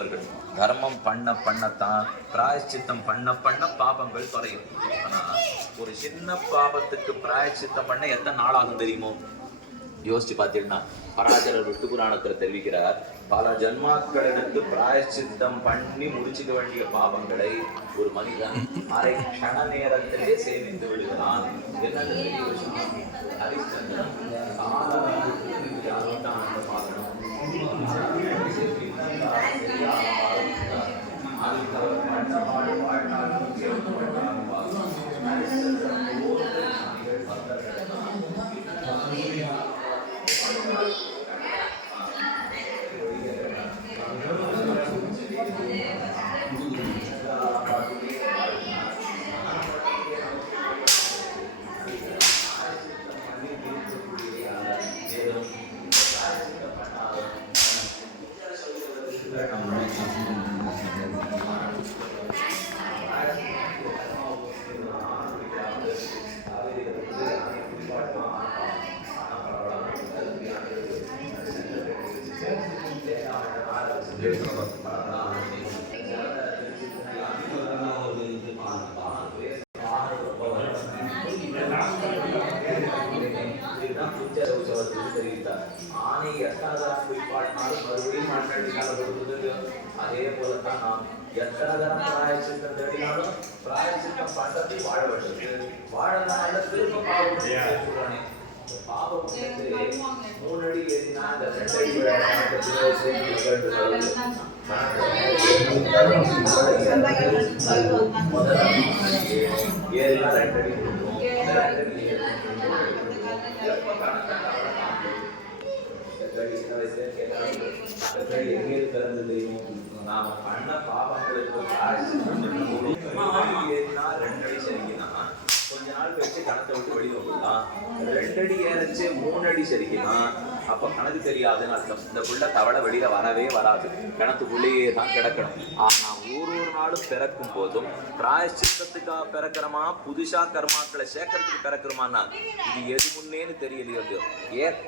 தர்மம் பண்ண பண்ணத்தான் பிராயச்சித்தம் பண்ண பண்ண பாபங்கள் குறையும். ஆனா ஒரு சின்ன பாபத்துக்கு பிராயச்சித்தம் பண்ண எத்தனை நாள் ஆகும் தெரியுமோ? யோசிச்சு பார்த்தீங்கன்னா பராசரர் விட்டு புராணத்துல தெரிவிக்கிறார், பல ஜன்மாக்களிடத்து பிராயச்சித்தம் பண்ணி முடிச்சுக்க வேண்டிய பாபங்களை ஒரு மனிதன் அரை க்ஷண நேரத்திலே சேமித்து விடுகிறான். என்ன பெரிய விஷயம்? ஹரிச்சந்திரன் ஆனை எத்தனை குறிப்பாட்டினாலும் மறுபடியும் அதே போலத்தான் நாம் எத்தனை தரம் பிராயச்சித்தம் தேடினாலும் பிராயச்சித்தம் பண்றதை வாழ வேண்டும். வாழனால திரும்ப பாவம் சொல்றானே, பாவம் மூணடி ஏறினா அந்த 2 அடி ஏறினா 2 அடி நாம பண்ண பாவங்களுக்கு ரெண்டடி சரிக்குனா கொஞ்ச நாள் கழிச்சு கணத்தை விட்டு வெளியே வந்துடலாம். 2 அடி ஏறச்சு 3 அடி சரிக்குனா அப்ப கணக்கு தெரியாதுன்னு அர்த்தம். இந்த புள்ள தவளை வெளியில வரவே வராது, கணத்துக்குள்ளேயே தான் கிடக்கணும். ஆனா ஒரு நாளும் பிறக்கும் போதும் பிராயச்சித்தத்துக்காக பிறக்கிறோமா, புதுசா கர்மாக்களை சேர்க்கறதுக்கு பிறக்கிறோமான்னா இது எது முன்னேன்னு தெரியலையோ. ஏன்